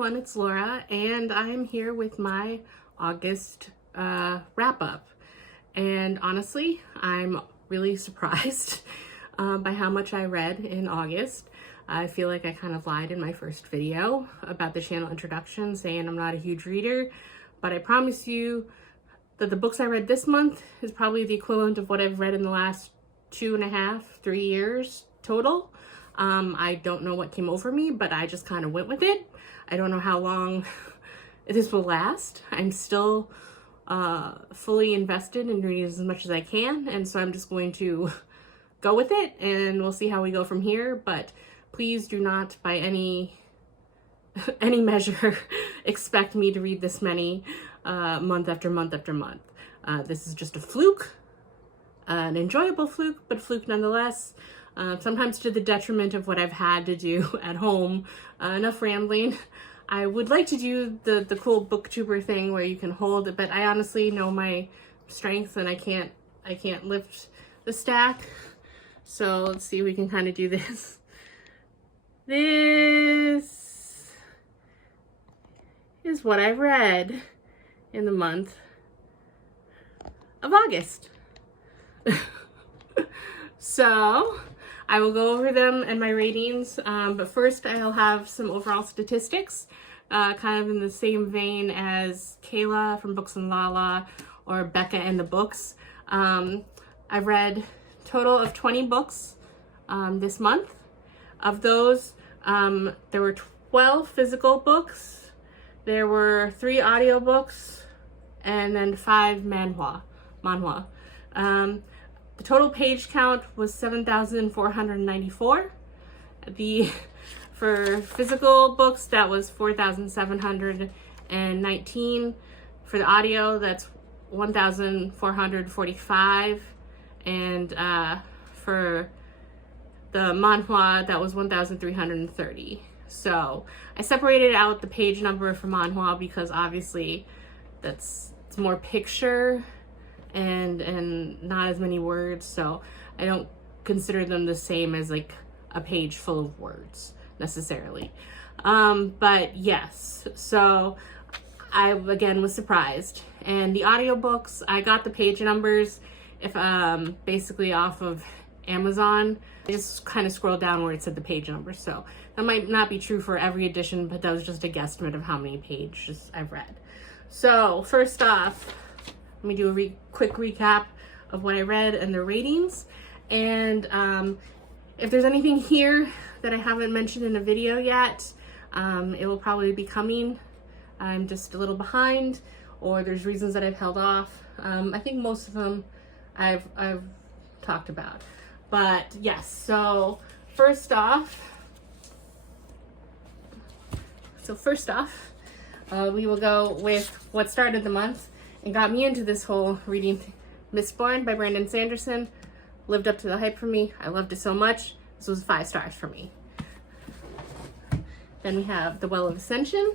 everyone, it's Laura, and I'm here with my August wrap-up. And honestly, I'm really surprised by how much I read in August. I feel like I kind of lied in my first video about the channel introduction, saying I'm not a huge reader, but I promise you that the books I read this month is probably the equivalent of what I've read in the last 2.5, 3 years total. I don't know what came over me, but I just kind of went with it. I don't know how long this will last. I'm still fully invested in reading as much as I can, and so I'm just going to go with it, and we'll see how we go from here. But please do not, by any measure, expect me to read this many month after month after month. This is just a fluke, an enjoyable fluke, but a fluke nonetheless. Sometimes to the detriment of what I've had to do at home. Enough rambling. I would like to do the cool booktuber thing where you can hold it, but I honestly know my strength and I can't lift the stack. So let's see if we can kind of do this. This is what I read in the month of August. So I will go over them and my ratings, but first I'll have some overall statistics, kind of in the same vein as Kayla from Books and Lala or Becca and the Books. I've read a total of 20 books this month. Of those, there were 12 physical books, there were 3 audiobooks, and then 5 manhwa. The total page count was 7,494. For physical books, that was 4,719. For the audio, that's 1,445. And for the manhwa, that was 1,330. So I separated out the page number for manhwa because obviously it's more picture and not as many words, so I don't consider them the same as like a page full of words necessarily. But yes, so I again was surprised. And the audiobooks, I got the page numbers if basically off of Amazon. I just kind of scrolled down where it said the page number, so that might not be true for every edition, but that was just a guesstimate of how many pages I've read. So first off, let me do a quick recap of what I read and the ratings. And if there's anything here that I haven't mentioned in a video yet, it will probably be coming. I'm just a little behind, or there's reasons that I've held off. I think most of them I've talked about. But yes, so first off, we will go with what started the month and got me into this whole reading. Mistborn by Brandon Sanderson lived up to the hype for me. I loved it so much. This was 5 stars for me. Then we have The Well of Ascension.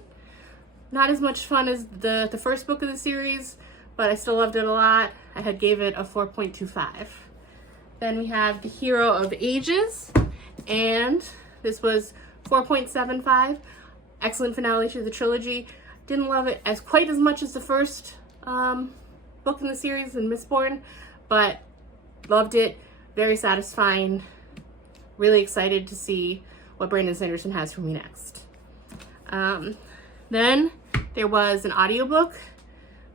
Not as much fun as the first book of the series, but I still loved it a lot. I had gave it a 4.25. Then we have The Hero of Ages, and this was 4.75. Excellent finale to the trilogy. Didn't love it quite as much as the first book in the series in Mistborn, but loved it. Very satisfying. Really excited to see what Brandon Sanderson has for me next. Then there was an audiobook,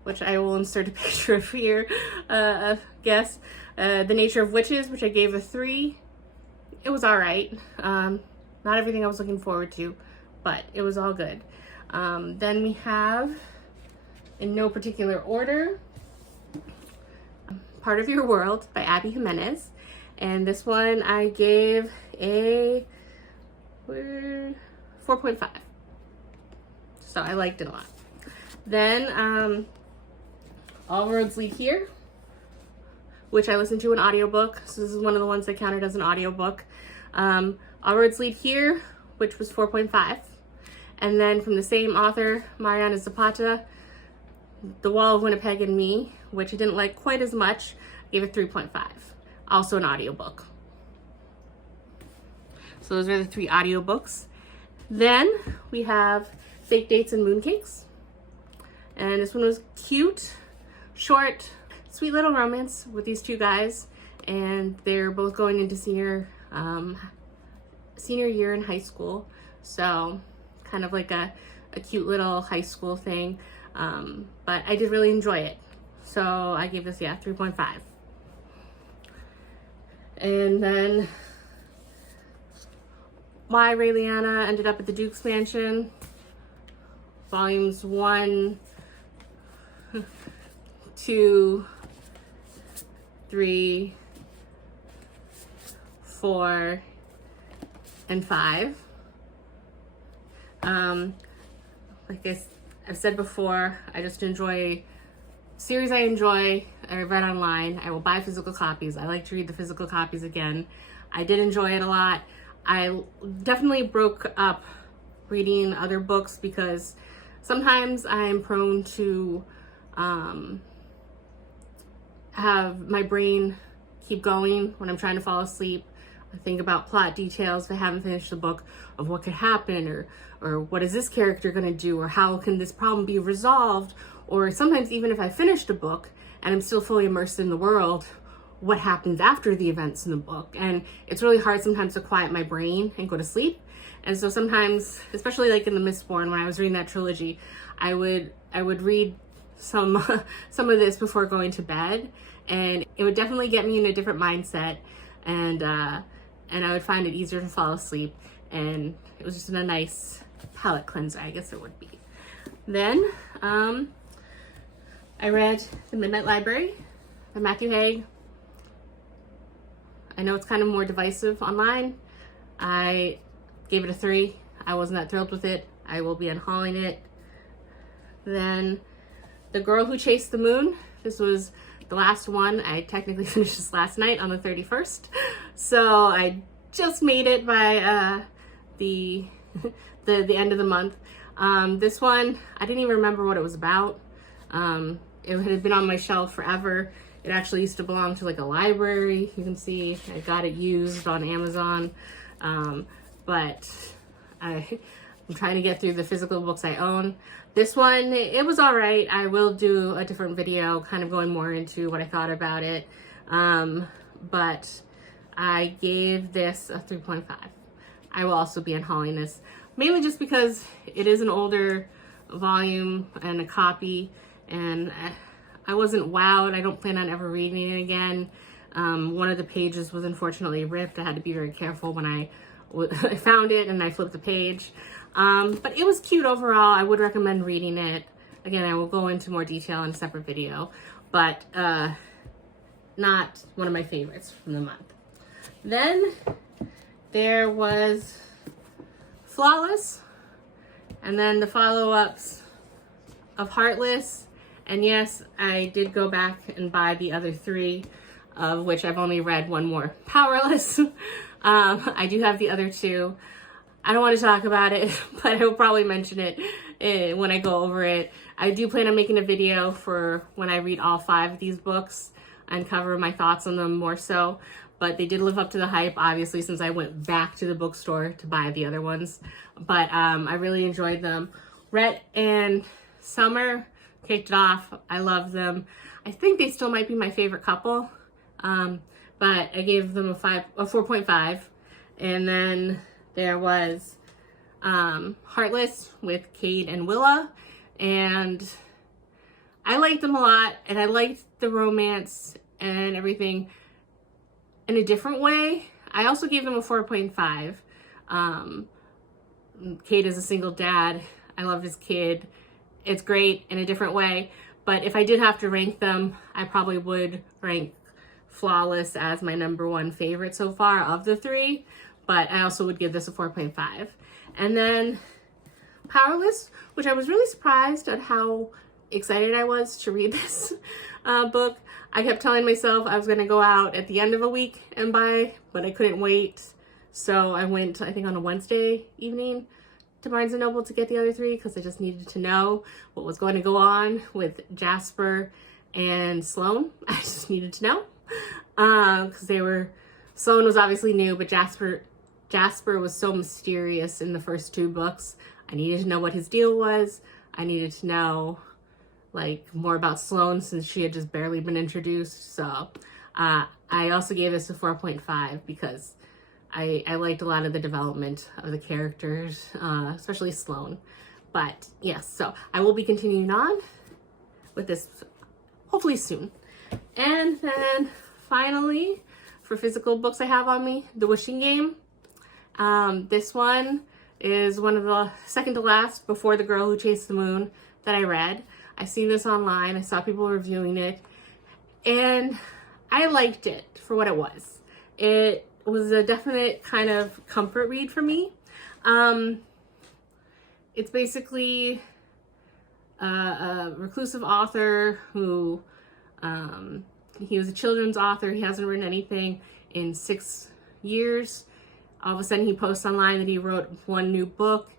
which I will insert a picture of here, The Nature of Witches, which I gave a 3. It was all right. Not everything I was looking forward to, but it was all good. Then we have, in no particular order, Part of Your World by Abby Jimenez. And this one I gave a 4.5. So I liked it a lot. Then All Roads Lead Here, which I listened to an audiobook. So this is one of the ones that counted as an audiobook. All Roads Lead Here, which was 4.5. And then from the same author, Mariana Zapata, The Wall of Winnipeg and Me, which I didn't like quite as much, gave it 3.5. Also an audiobook. So those are the 3 audiobooks. Then we have Fake Dates and Mooncakes. And this one was cute, short, sweet little romance with these two guys. And they're both going into senior year in high school. So kind of like a cute little high school thing. But I did really enjoy it. So I gave this, 3.5. And then Why Raeliana Ended Up at the Duke's Mansion, volumes 1, 2, 3, 4, and 5. Like I've said before, I just enjoy series I read online. I will buy physical copies. I like to read the physical copies again. I did enjoy it a lot. I definitely broke up reading other books because sometimes I'm prone to have my brain keep going when I'm trying to fall asleep. I think about plot details if I haven't finished the book, of what could happen, or what is this character going to do, or how can this problem be resolved, or sometimes even if I finished a book and I'm still fully immersed in the world, what happens after the events in the book. And it's really hard sometimes to quiet my brain and go to sleep. And so sometimes, especially like in The Mistborn, when I was reading that trilogy, I would read some of this before going to bed, and it would definitely get me in a different mindset, and I would find it easier to fall asleep, and it was just a nice palate cleanser, I guess it would be. Then I read The Midnight Library by Matthew Haig. I know it's kind of more divisive online. I gave it a 3. I wasn't that thrilled with it. I will be unhauling it. Then The Girl Who Chased the Moon. This was the last one. I technically finished this last night on the 31st. So I just made it by the end of the month. This one, I didn't even remember what it was about. It had been on my shelf forever. It actually used to belong to like a library. You can see I got it used on Amazon. But I'm trying to get through the physical books I own. This one, it was all right. I will do a different video kind of going more into what I thought about it. But I gave this a 3.5. I will also be unhauling this, mainly just because it is an older volume and a copy, and I wasn't wowed. I don't plan on ever reading it again. One of the pages was unfortunately ripped. I had to be very careful when I found it and I flipped the page. But it was cute overall. I would recommend reading it. Again, I will go into more detail in a separate video, but not one of my favorites from the month. Then there was Flawless, and then the follow-ups of Heartless. And yes, I did go back and buy the other 3, of which I've only read one more, Powerless. I do have the other 2. I don't want to talk about it, but I will probably mention it when I go over it. I do plan on making a video for when I read all 5 of these books and cover my thoughts on them more so. But they did live up to the hype, obviously, since I went back to the bookstore to buy the other ones. But I really enjoyed them. Rhett and Summer kicked it off. I love them. I think they still might be my favorite couple. But I gave them a 4.5. And then there was Heartless with Cade and Willa. And I liked them a lot. And I liked the romance and everything in a different way. I also gave them a 4.5. Cade is a single dad. I love his kid. It's great in a different way. But if I did have to rank them, I probably would rank Flawless as my #1 favorite so far of the 3. But I also would give this a 4.5. And then Powerless, which I was really surprised at how excited I was to read this book. I kept telling myself I was going to go out at the end of the week and buy, but I couldn't wait. So I went, I think on a Wednesday evening to Barnes & Noble to get the other 3 because I just needed to know what was going to go on with Jasper and Sloane. I just needed to know because Sloane was obviously new, but Jasper was so mysterious in the first 2 books. I needed to know what his deal was. I needed to know like more about Sloane since she had just barely been introduced. So I also gave this a 4.5 because I liked a lot of the development of the characters, especially Sloane. But yes, so I will be continuing on with this hopefully soon. And then finally, for physical books I have on me, The Wishing Game. This one is one of the second to last before The Girl Who Chased the Moon that I read. I seen this online. I saw people reviewing it, and I liked it for what it was. It was a definite kind of comfort read for me. It's basically a reclusive author who, he was a children's author. He hasn't written anything in 6 years. All of a sudden he posts online that he wrote one new book,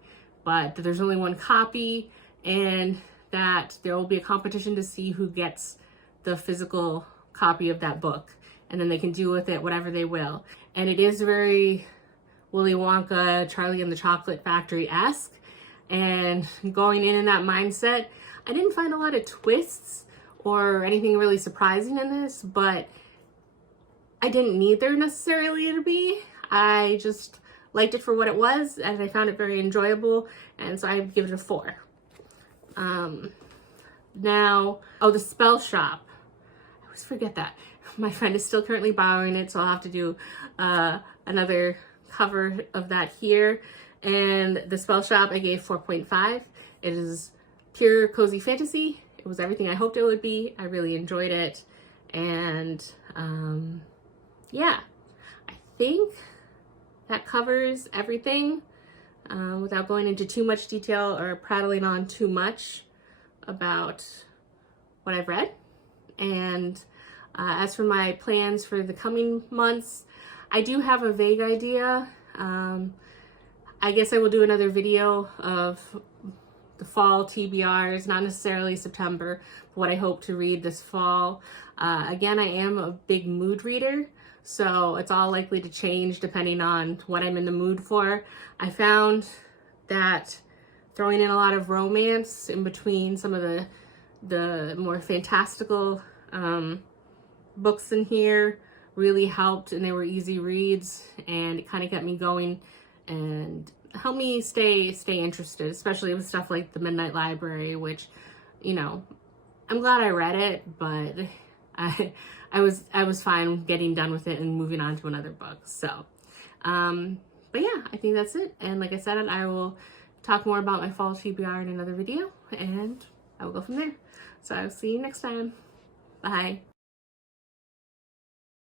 but that there's only one copy, and that there will be a competition to see who gets the physical copy of that book, and then they can do with it whatever they will. And it is very Willy Wonka, Charlie and the Chocolate Factory-esque, and going in that mindset, I didn't find a lot of twists or anything really surprising in this, but I didn't need there necessarily to be. I just liked it for what it was, and I found it very enjoyable, and so I give it a 4. Now, The Spell Shop. I always forget that. My friend is still currently borrowing it, so I'll have to do another cover of that here. And The Spell Shop I gave 4.5. It is pure cozy fantasy. It was everything I hoped it would be. I really enjoyed it. And yeah, I think that covers everything without going into too much detail or prattling on too much about what I've read. And as for my plans for the coming months, I do have a vague idea. I guess I will do another video of the fall TBRs, not necessarily September, but what I hope to read this fall. Again, I am a big mood reader, so it's all likely to change depending on what I'm in the mood for. I found that throwing in a lot of romance in between some of the more fantastical books in here really helped, and they were easy reads, and it kind of kept me going and helped me stay interested, especially with stuff like The Midnight Library, which, you know, I'm glad I read it, but I was fine getting done with it and moving on to another book. So but yeah, I think that's it. And like I said, I will talk more about my fall TBR in another video, and I will go from there. So I'll see you next time. Bye.